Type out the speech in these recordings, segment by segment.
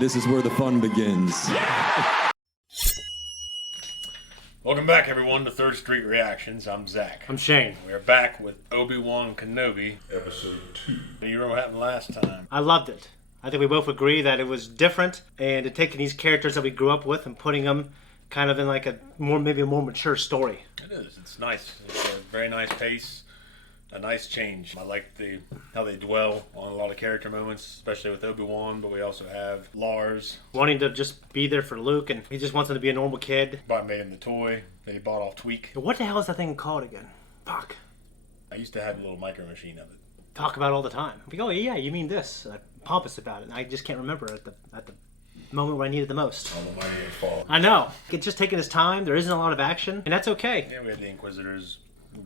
This is where the fun begins. Welcome back, everyone, to Third Street Reactions. I'm Zach. I'm Shane. We're back with Obi-Wan Kenobi, Episode 2. You remember what happened last time? I loved it. I think we both agree that it was different, and taking these characters that we grew up with and putting them kind of in like a maybe a more mature story. It is. It's nice. It's a very nice pace. A nice change. I like how they dwell on a lot of character moments, especially with Obi-Wan, but we also have Lars. Wanting to just be there for Luke, and he just wants him to be a normal kid. Bob made him the toy that he bought off Tweak. What the hell is that thing called again? Fuck. I used to have a little micro machine of it. Talk about it all the time. We go, yeah, you mean this. Pompous about it, and I just can't remember at the moment where I need it the most. All the money is falling. I know. It's just taking his time. There isn't a lot of action, and that's okay. Yeah, we had the Inquisitors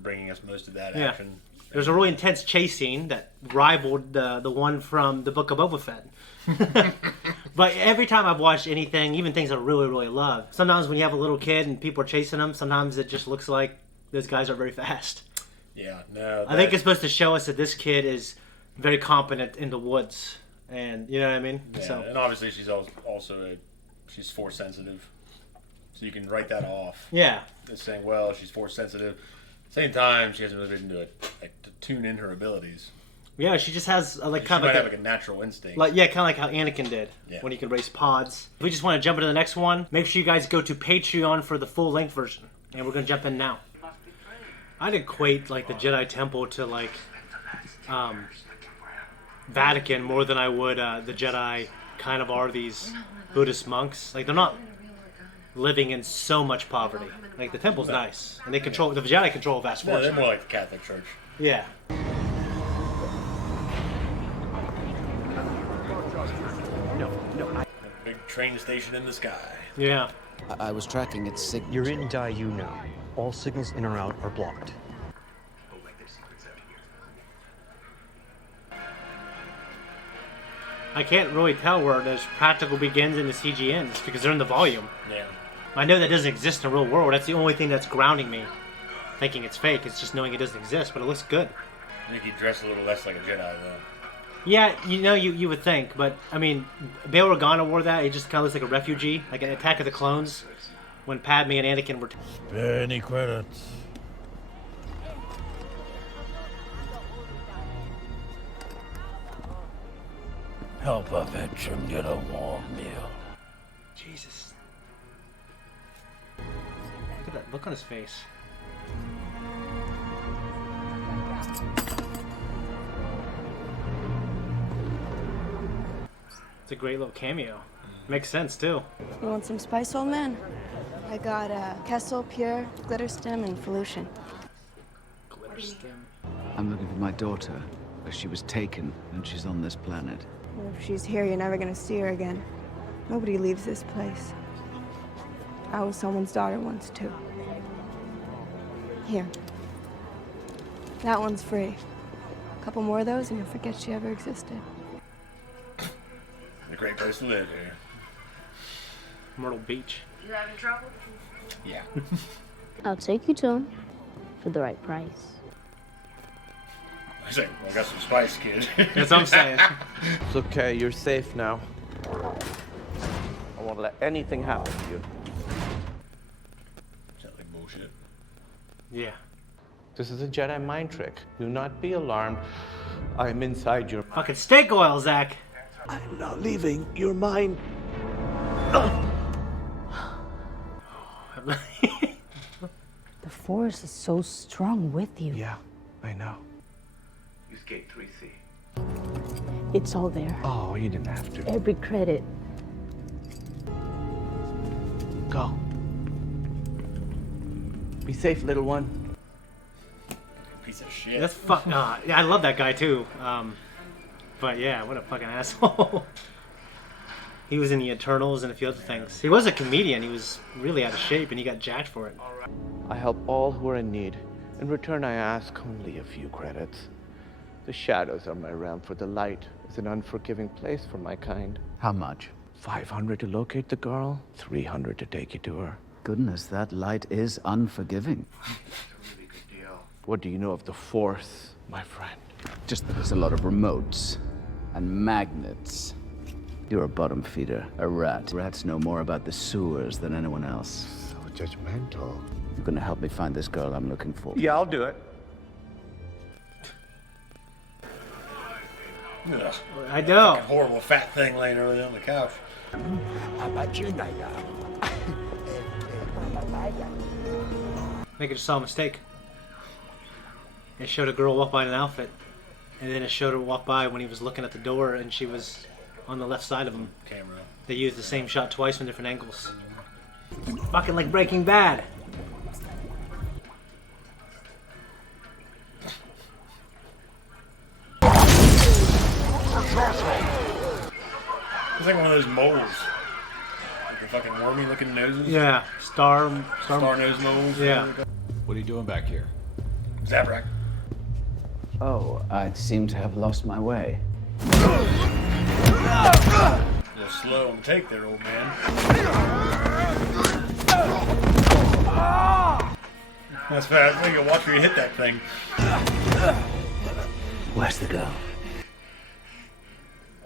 bringing us most of that action. There's a really intense chase scene that rivaled the one from the Book of Boba Fett. But every time I've watched anything, even things I really, really love, sometimes when you have a little kid and people are chasing them, sometimes it just looks like those guys are very fast. Yeah, no. I think it's supposed to show us that this kid is very competent in the woods. And you know what I mean? Yeah, so. And obviously she's also she's force sensitive. So you can write that off. Yeah. It's saying, well, she's force sensitive. Same time, she hasn't really been to tune in her abilities. Yeah, she just has She might have a natural instinct. kind of like how Anakin did when he could race pods. If we just want to jump into the next one, make sure you guys go to Patreon for the full length version, and we're gonna jump in now. I'd equate like the Jedi Temple to like Vatican more than I would the Jedi kind of are these Buddhist monks. Like they're not living in so much poverty. Like the temple's nice, and they control the Jedi control vast fortune. They're more like the Catholic Church. Yeah. A big train station in the sky. Yeah. I was tracking its signal. You're in Daiyu now. All signals in or out are blocked. I can't really tell where this practical begins and the CG ends because they're in the volume. Yeah. I know that doesn't exist in the real world. That's the only thing that's grounding me. Thinking it's fake. It's just knowing it doesn't exist, but it looks good. I think he dressed a little less like a Jedi, though. Yeah, you would think, but I mean, Bail Organa wore that. He just kind of looks like a refugee, like an Attack of the Clones, when Padme and Anakin were. Spare any credits. Help a veteran get a warm meal. Jesus. Look at that look on his face. It's a great little cameo. Makes sense, too. You want some spice, old man? I got Kessel, Pure, Glitter Stem, and Felution. Glitter stem. I'm looking for my daughter. She was taken, and she's on this planet. Well, if she's here, you're never gonna see her again. Nobody leaves this place. I was someone's daughter once, too. Here. That one's free. A couple more of those, and you'll forget she ever existed. A great place to live here. Myrtle Beach. You having trouble? Yeah. I'll take you to him for the right price. I say, well, I got some spice, kid. That's what I'm saying. It's okay, you're safe now. I won't let anything happen to you. Sounds like bullshit. Yeah. This is a Jedi mind trick. Do not be alarmed. I am inside your... Fucking steak oil, Zach. I'm not leaving your mind. The Force is so strong with you. Yeah, I know. Use gate 3C. It's all there. Oh, you didn't have to. Every credit. Go. Be safe, little one. Piece of shit. That's yeah, I love that guy too. But yeah, what a fucking asshole. He was in the Eternals and a few other things. He was a comedian. He was really out of shape, and he got jacked for it. I help all who are in need. In return, I ask only a few credits. The shadows are my realm, for the light is an unforgiving place for my kind. How much? 500 to locate the girl, 300 to take you to her. Goodness, that light is unforgiving. That's a really good deal. What do you know of the Force, my friend? Just that there's a lot of remotes and magnets You're a bottom feeder, a rat. Rats know more about the sewers than anyone else. So judgmental. You're gonna help me find this girl I'm looking for. Yeah, I'll do it. Ugh. I know. That horrible fat thing laying over there on the couch. Maybe I just saw a mistake. It showed a girl walk by in an outfit, and then it showed her walk by when he was looking at the door, and she was on the left side of him. Camera. They used the same shot twice from different angles. Fucking like Breaking Bad. It's like one of those moles. Like the fucking wormy looking noses. Yeah, star nose moles. Yeah. What are you doing back here? Zabrak. Oh, I seem to have lost my way. A little slow on the take there, old man. That's fast. I think you'll watch where you hit that thing. Where's the girl?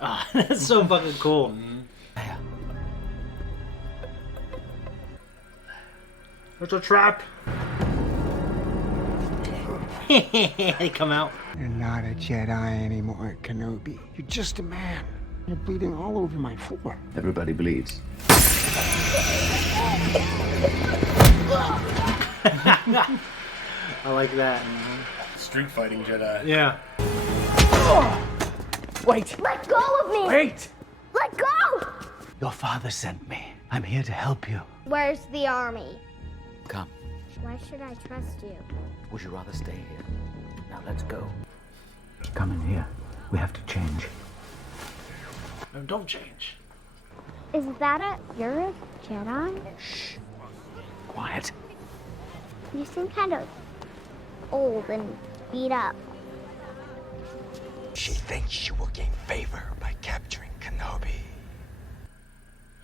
Ah, that's so fucking cool. There's a trap. They come out. You're not a Jedi anymore, Kenobi. You're just a man. You're bleeding all over my floor. Everybody bleeds. I like that. Street fighting Jedi. Yeah. Wait! Let go of me! Wait! Let go! Your father sent me. I'm here to help you. Where's the army? Come. Why should I trust you? Would you rather stay here? Now let's go. Come in here. We have to change. No, don't change. Is that you're a Jedi? Shh. Quiet. You seem kind of old and beat up. She thinks she will gain favor by capturing Kenobi.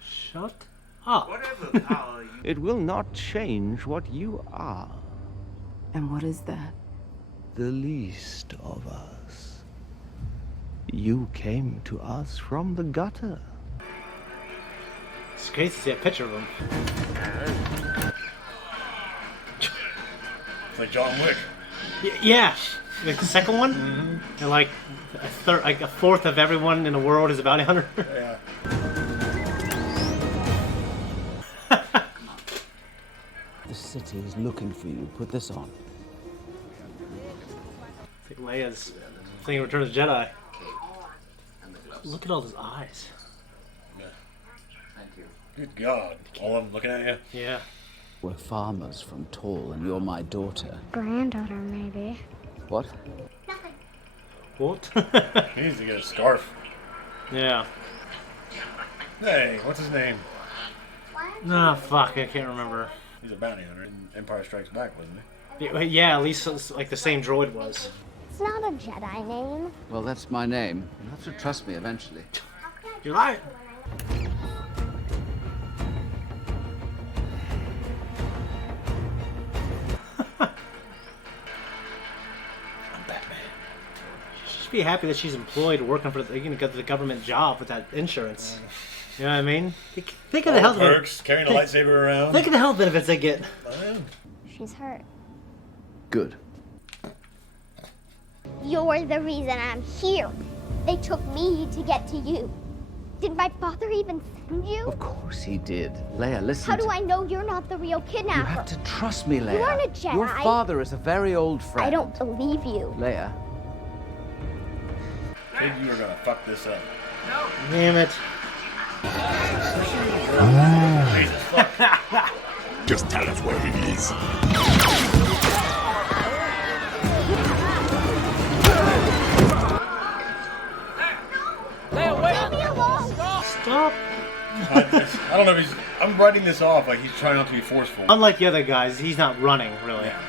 Shut up. Whatever power you... It will not change what you are. And what is that? The least of us. You came to us from the gutter. It's crazy to see a picture of him. It's like John Wick. Yeah. Like the second one? Mm-hmm. And like a fourth of everyone in the world is a bounty hunter. Yeah. The city is looking for you. Put this on. I think Leia's thinking Return of the Jedi. Look at all those eyes. Good God. All of them looking at you? Yeah. We're farmers from Tall, and you're my daughter. Granddaughter, maybe. What? What? He needs to get a scarf. Yeah. Hey, what's his name? Nah, fuck, I can't remember. He's a bounty hunter in Empire Strikes Back, wasn't he? Yeah, at least it's like the same droid was. It's not a Jedi name. Well, that's my name. You'll have to trust me eventually. You're right. Just be happy that she's employed working for the government job with that insurance. You know what I mean? Think of the health perks, carrying a lightsaber around. Think of the health benefits they get. She's hurt. Good. You're the reason I'm here. They took me to get to you. Did my father even send you? Of course he did. Leia, listen. How do I know you're not the real kidnapper? You have to trust me, Leia. You aren't a Jedi. Your father is a very old friend. I don't believe you. Leia. I think you were gonna fuck this up. Damn it. Jesus fuck. Just tell us where it is. Leia, wait! Leave me alone! Stop. I don't know if he's... I'm writing this off like he's trying not to be forceful. Unlike the other guys, he's not running, really. Yeah.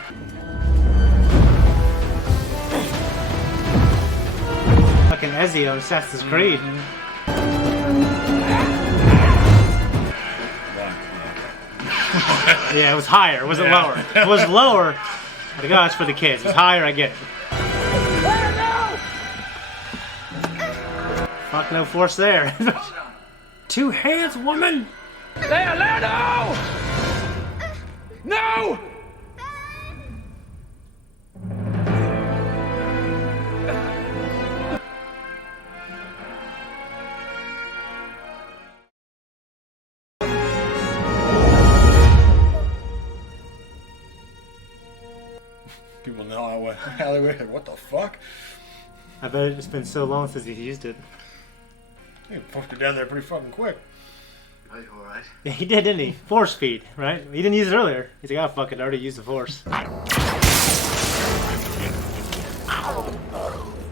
Fucking Ezio in Assassin's Creed. Yeah, it was higher. It wasn't lower. It was lower. But gosh, for the kids. It was higher, I get it. Fuck no force there. 2 hands, woman! Leia, no! No! People in the alleyway, like, what the fuck? I bet it's been so long since he's used it. He pushed it down there pretty fucking quick. Are you alright? Yeah, he did, didn't he? Force feed, right? He didn't use it earlier. He's like, oh, fuck it, I already used the Force.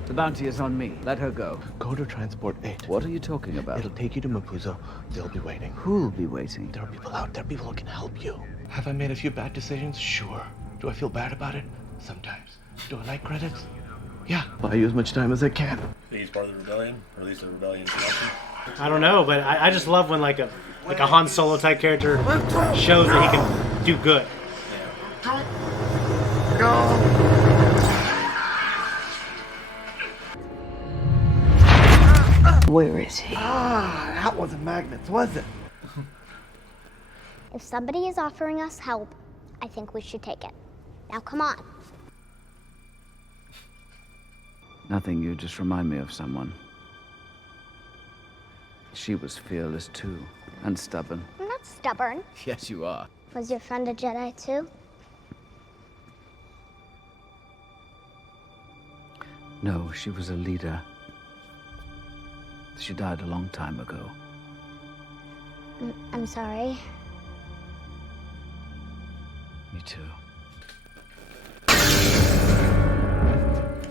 The bounty is on me. Let her go. Go to Transport 8. What are you talking about? It'll take you to Mapuzo. They'll be waiting. Who'll be waiting? There are people out there, people who can help you. Have I made a few bad decisions? Sure. Do I feel bad about it? Sometimes. Do I like credits? Yeah. Buy you as much time as I can. Think he's part of the rebellion, or at least the rebellion connection. I don't know, but I just love when like a Han Solo type character shows that he can do good. Where is he? That wasn't magnets, was it? If somebody is offering us help, I think we should take it. Now come on. Nothing, you just remind me of someone. She was fearless too, and stubborn. I'm not stubborn. Yes, you are. Was your friend a Jedi too? No, she was a leader. She died a long time ago. I'm sorry. Me too.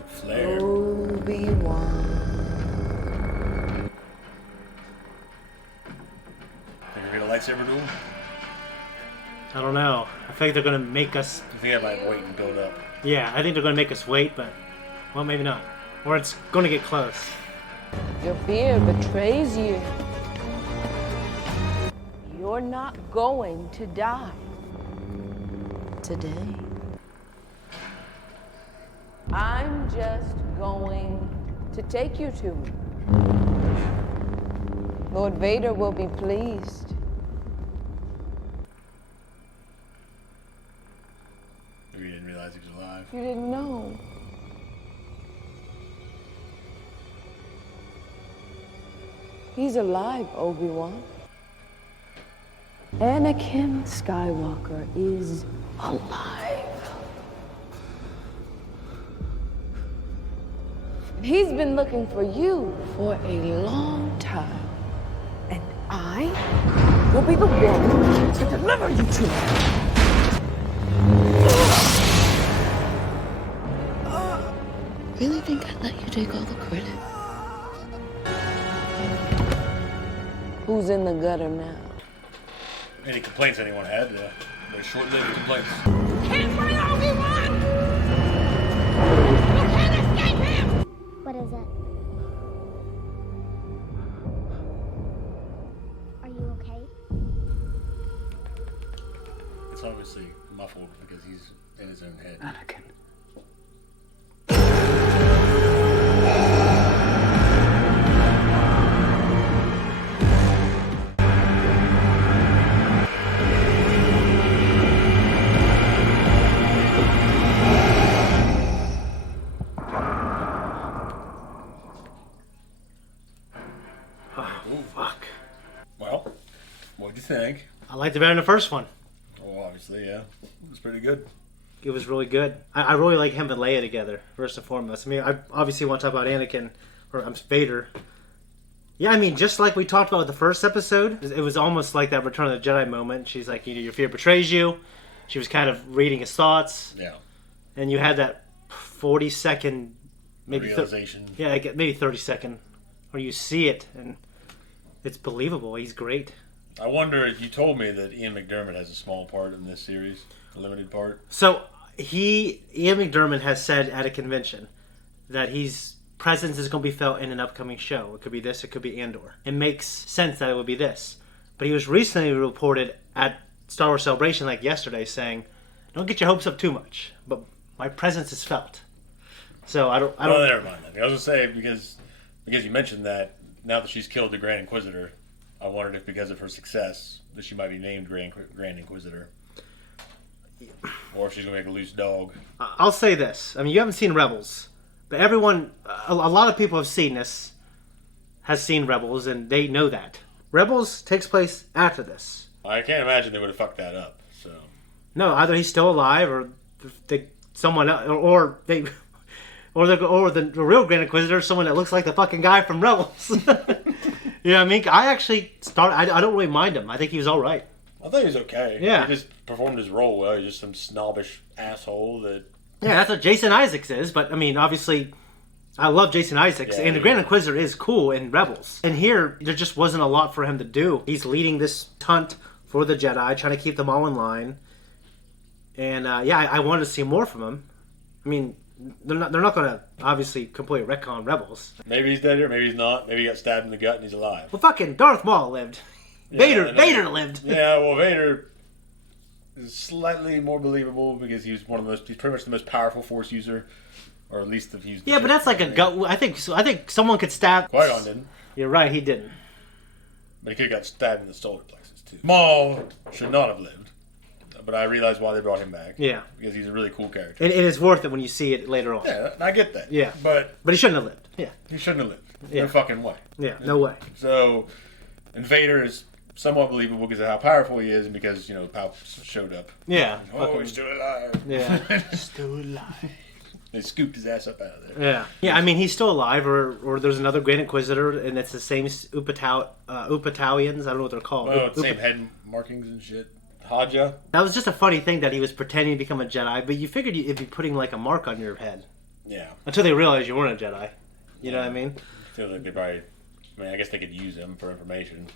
Flare. Obi-Wan. Think we're gonna lightsaber duel? I don't know. I think they're gonna make us. I think I might wait and build up. Yeah, I think they're gonna make us wait, but well, maybe not. Or it's gonna get close. Your fear betrays you. You're not going to die. Today. I'm just going to take you to me. Lord Vader will be pleased. Maybe you didn't realize he was alive. You didn't know. He's alive, Obi-Wan. Anakin Skywalker is alive. He's been looking for you for a long time. And I will be the one to deliver you to him. Really think I'd let you take all the credit? Who's in the gutter now? Any complaints anyone had? Very short-lived complaints. Can't bring Obi-Wan! You can't escape him! What is it? Are you okay? It's obviously muffled because he's in his own head. Anakin. Well, what'd you think? I liked it better than the first one. Oh, obviously, yeah. It was pretty good. It was really good. I really like him and Leia together, first and foremost. I mean, I obviously want to talk about Anakin, or Vader. Yeah, I mean, just like we talked about with the first episode, it was almost like that Return of the Jedi moment. She's like, your fear betrays you. She was kind of reading his thoughts. Yeah. And you had that 40-second, maybe realization. Maybe 30-second, where you see it, and it's believable. He's great. I wonder if you told me that Ian McDiarmid has a small part in this series, a limited part. So Ian McDiarmid has said at a convention that his presence is going to be felt in an upcoming show. It could be this, it could be Andor. It makes sense that it would be this. But he was recently reported at Star Wars Celebration, like yesterday, saying, "Don't get your hopes up too much, but my presence is felt." So I don't. Never mind that. I was gonna say because you mentioned that now that she's killed the Grand Inquisitor, I wondered if because of her success that she might be named Grand Inquisitor. Or if she's going to make a loose dog. I'll say this. I mean, you haven't seen Rebels. But everyone, a lot of people have seen this, has seen Rebels, and they know that. Rebels takes place after this. I can't imagine they would have fucked that up, so... No, either he's still alive, or someone else, or the real Grand Inquisitor is someone that looks like the fucking guy from Rebels. You know what I mean? I don't really mind him. I think he was all right. I thought he was okay. Yeah. He just performed his role well. He's just some snobbish asshole that... Yeah, that's what Jason Isaacs is, but I mean, obviously, I love Jason Isaacs, and the Grand Inquisitor is cool in Rebels. And here, there just wasn't a lot for him to do. He's leading this hunt for the Jedi, trying to keep them all in line. And I wanted to see more from him. I mean, they're not going to obviously completely retcon Rebels. Maybe he's dead here, maybe he's not. Maybe he got stabbed in the gut and he's alive. Well, fucking Darth Maul lived. Vader lived. Yeah, well, Vader is slightly more believable because he's he's pretty much the most powerful Force user, or at least if he's. Yeah, but that's like a gut. I think someone could stab. Qui-Gon didn't. You're right, he didn't. But he could have got stabbed in the solar plexus too. Maul should not have lived, but I realized why they brought him back. Yeah, because he's a really cool character. And it is worth it when you see it later on. Yeah, I get that. Yeah, but he shouldn't have lived. Yeah, he shouldn't have lived. Yeah. No fucking way. Yeah, no way. So, and Vader is somewhat believable because of how powerful he is and because, you know, Palp showed up. Yeah. Oh, he's still alive. Yeah. Still alive. They scooped his ass up out of there. Yeah. Yeah, I mean, he's still alive, or there's another Grand Inquisitor, and it's the same Upatalians. I don't know what they're called. Oh, same head markings and shit. Haja. That was just a funny thing that he was pretending to become a Jedi, but you figured it'd be putting, like, a mark on your head. Yeah. Until they realized you weren't a Jedi. You know what I mean? I feel like they probably... I mean, I guess they could use him for information.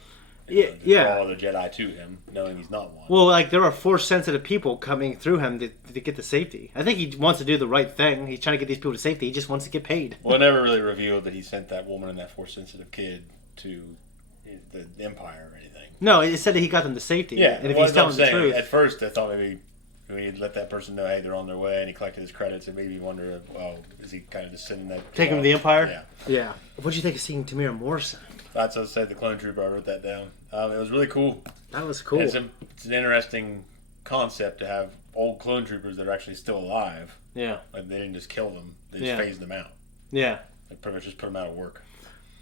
Yeah. Draw the Jedi to him, knowing he's not one. Well, like, there are Force-sensitive people coming through him to get to safety. I think he wants to do the right thing. He's trying to get these people to safety. He just wants to get paid. Well, it never really revealed that he sent that woman and that Force-sensitive kid to the Empire or anything. No, it said that he got them to safety. Yeah, and if he's telling the truth... At first, I thought maybe he'd let that person know, hey, they're on their way, and he collected his credits, and maybe you wonder, well, is he kind of just sending that... Take him to the Empire? Yeah. Yeah. What'd you think of seeing Tamira Morrison? That's what I said, the clone trooper. I wrote that down. It was really cool. That was cool. It's an interesting concept to have old clone troopers that are actually still alive. Yeah. Like, they didn't just kill them. They just phased them out. Yeah. They pretty much just put them out of work.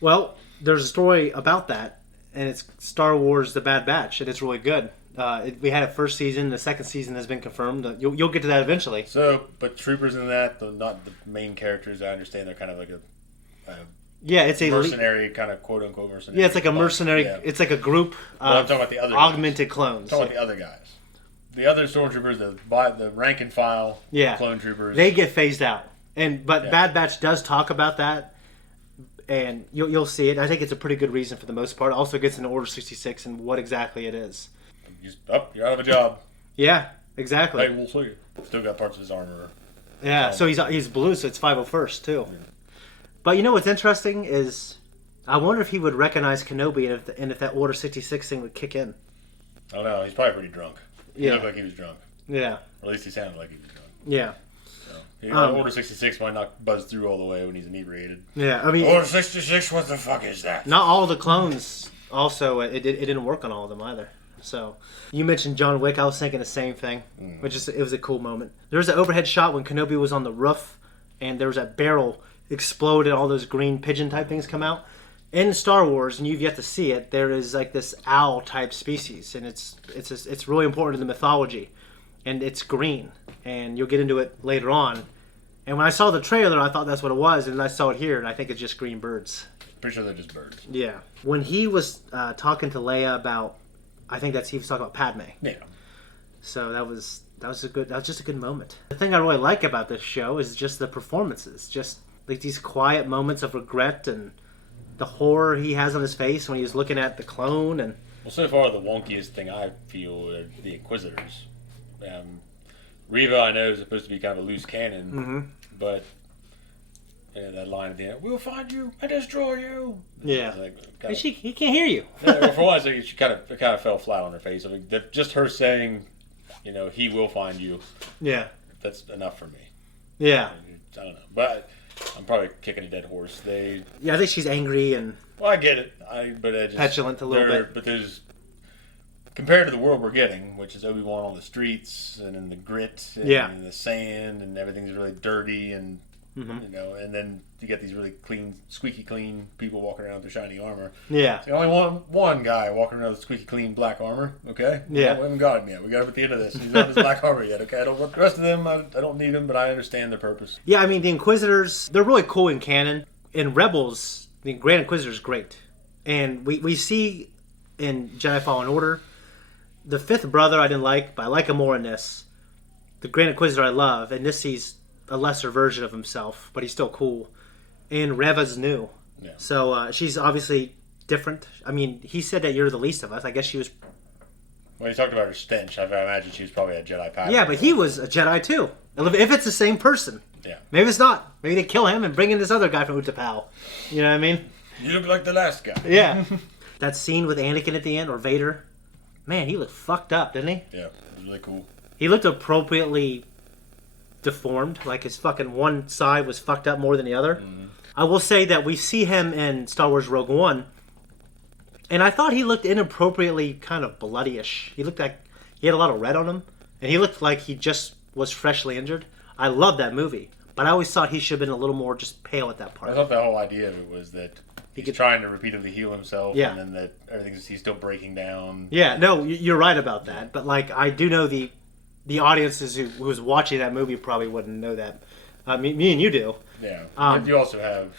Well, there's a story about that, and it's Star Wars The Bad Batch, and it's really good. We had a first season. The second season has been confirmed. You'll get to that eventually. So, but troopers in that, not the main characters, I understand they're kind of like a it's a mercenary kind of quote unquote mercenary. Yeah, it's like a mercenary. Yeah. It's like a group of I'm talking about the other augmented clones. I'm talking about the other guys. The other stormtroopers, the rank and file clone troopers, they get phased out. But Bad Batch does talk about that, and you'll see it. I think it's a pretty good reason for the most part. It also gets into Order 66 and what exactly it is. You're out of a job. Yeah, exactly. Hey, we'll see. Still got parts of his armor. Yeah, so he's blue, so it's 501st too. Yeah. But you know what's interesting is, I wonder if he would recognize Kenobi and if that Order 66 thing would kick in. I don't know. He's probably pretty drunk. He looked like he was drunk. Yeah. Or at least he sounded like he was drunk. Yeah. So, Order 66 might not buzz through all the way when he's inebriated. Yeah, I mean... Order 66, what the fuck is that? Not all the clones, also, it didn't work on all of them either. So, you mentioned John Wick. I was thinking the same thing, which is it was a cool moment. There was an overhead shot when Kenobi was on the roof, and there was a barrel explode and all those green pigeon type things come out. In Star Wars, and you've yet to see it, there is like this owl type species, and it's really important to the mythology, and it's green, and you'll get into it later on. And when I saw the trailer, I thought that's what it was, and I saw it here, and I think it's just green birds. Pretty sure they're just birds. Yeah. When he was talking to Leia about, I think he was talking about Padme. Yeah. So that was just a good moment. The thing I really like about this show is just the performances, just like these quiet moments of regret and the horror he has on his face when he's looking at the clone. And well, so far the wonkiest thing I feel are the Inquisitors. Reva, I know, is supposed to be kind of a loose cannon, but that line at the end, "We'll find you and destroy you." Yeah, he can't hear you. Well, for one, she kind of fell flat on her face. I mean, just her saying, "He will find you." Yeah, that's enough for me. Yeah, I don't know, but I'm probably kicking a dead horse. I think she's angry, and Well, I get it. But I just petulant a little bit. But there's compared to the world we're getting, which is Obi-Wan on the streets and in the grit and the sand and everything's really dirty and you know, and then you get these really clean, squeaky clean people walking around with their shiny armor. Yeah. So you only want one guy walking around with squeaky clean black armor, okay? Yeah. We haven't got him yet. We got him at the end of this. He's not his black armor yet, okay? I don't want the rest of them. I don't need them, but I understand their purpose. Yeah, I mean, the Inquisitors, they're really cool in canon. In Rebels, the Grand Inquisitor is great. And we see in Jedi Fallen Order, the fifth brother I didn't like, but I like him more in this. The Grand Inquisitor I love, and this he's a lesser version of himself, but he's still cool. And Reva's new. Yeah. So she's obviously different. I mean, he said that you're the least of us. I guess she was... When he talked about her stench, I imagine she was probably a Jedi Padawan. Yeah, but he was a Jedi too. If it's the same person. Yeah. Maybe it's not. Maybe they kill him and bring in this other guy from Utapau. You know what I mean? You look like the last guy. Yeah. That scene with Anakin at the end, or Vader, man, he looked fucked up, didn't he? Yeah, it was really cool. He looked appropriately deformed. Like his fucking one side was fucked up more than the other. I will say that we see him in Star Wars Rogue One, and I thought he looked inappropriately kind of bloody-ish. He looked like he had a lot of red on him, and he looked like he just was freshly injured. I love that movie, but I always thought he should have been a little more just pale at that part. I thought the whole idea of it was that he's trying to repeatedly heal himself, and then that he's still breaking down. Yeah, no, you're right about that. But like, I do know the audiences who was watching that movie probably wouldn't know that. Me and you do. Yeah. But you also have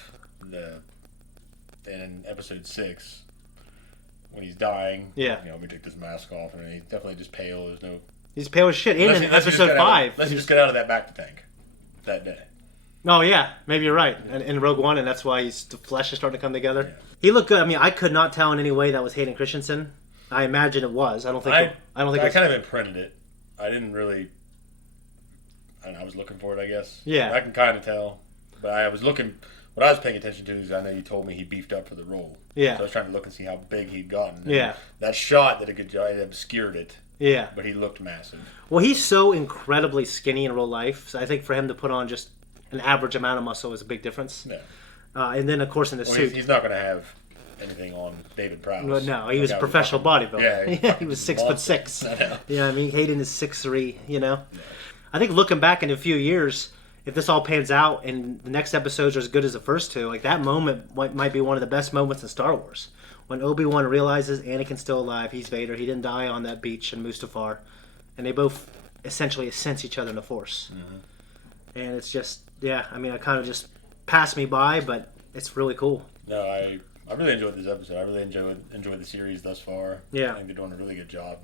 in episode 6 when he's dying. Yeah. You know, we took this mask off, and he's definitely just pale. There's no. He's pale as shit. And in episode 5, let's just get out of that back to tank that day. Oh yeah, maybe you're right. In Rogue One, and that's why the flesh is starting to come together. Yeah. He looked good. I mean, I could not tell in any way that was Hayden Christensen. I imagine it was. I don't think. I kind of imprinted it. I didn't really. I was looking for it, I guess. Yeah. I can kind of tell, but I was looking. What I was paying attention to is I know you told me he beefed up for the role. Yeah. So I was trying to look and see how big he'd gotten. And yeah. That shot that it obscured it. Yeah. But he looked massive. Well, he's so incredibly skinny in real life. So I think for him to put on just an average amount of muscle is a big difference. Yeah. And then, of course, in the suit. He's not going to have anything on David Prowse. No, he was a professional bodybuilder. Yeah, he was 6'6". I know. Yeah, I mean, Hayden is 6'3", you know? Yeah. I think looking back in a few years, if this all pans out and the next episodes are as good as the first two, like that moment might be one of the best moments in Star Wars. When Obi-Wan realizes Anakin's still alive, he's Vader, he didn't die on that beach in Mustafar, and they both essentially sense each other in the Force. Mm-hmm. And it's just, yeah, I mean, it kind of just passed me by, but it's really cool. No, I really enjoyed this episode. I really enjoyed the series thus far. Yeah. I think they're doing a really good job.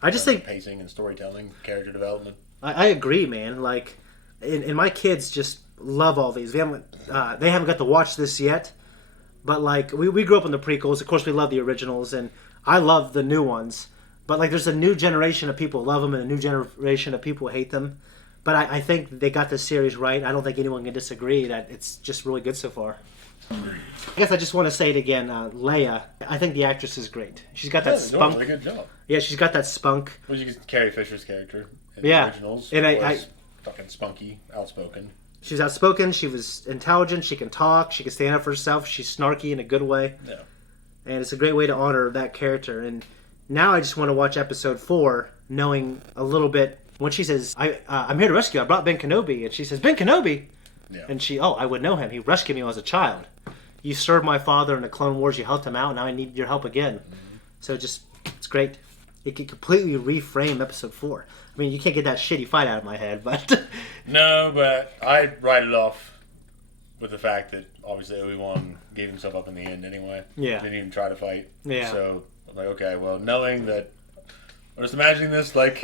I just think pacing and storytelling, character development. I agree, man. Like, and my kids just love all these. They haven't got to watch this yet, but like we grew up in the prequels. Of course, we love the originals, and I love the new ones. But like, there's a new generation of people who love them, and a new generation of people who hate them. But I think they got this series right. I don't think anyone can disagree that it's just really good so far. I guess I just want to say it again. Leia, I think the actress is great. She's got that spunk. Doing a really good job. Yeah, she's got that spunk. Well, you get Carrie Fisher's character in the originals. And I fucking spunky, outspoken. She's outspoken. She was intelligent. She can talk. She can stand up for herself. She's snarky in a good way. Yeah. And it's a great way to honor that character. And now I just want to watch episode 4, knowing a little bit. When she says, I'm here to rescue, I brought Ben Kenobi. And she says, Ben Kenobi? Yeah. And I would know him. He rescued me when I was a child. You served my father in the Clone Wars. You helped him out. Now I need your help again. Mm-hmm. So it's great. It could completely reframe episode 4. I mean, you can't get that shitty fight out of my head, but... No, but I write it off with the fact that obviously Obi-Wan gave himself up in the end anyway. Yeah. Didn't even try to fight. Yeah. So I'm like, okay, well, knowing that... I'm just imagining this like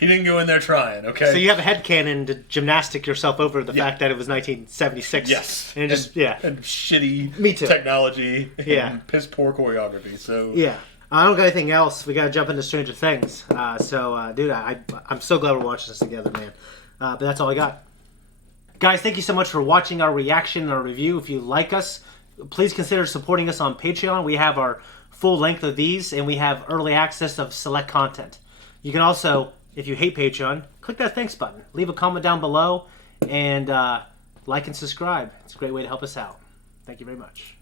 he didn't go in there trying, okay? So you have a headcanon to gymnastic yourself over the fact that it was 1976. Yes. And and shitty technology and piss poor choreography. So yeah. I don't got anything else. We got to jump into Stranger Things. Dude, I'm so glad we're watching this together, man. But that's all I got. Guys, thank you so much for watching our reaction and our review. If you like us, please consider supporting us on Patreon. We have our full length of these, and we have early access of select content. You can also, if you hate Patreon, click that thanks button. Leave a comment down below, and like and subscribe. It's a great way to help us out. Thank you very much.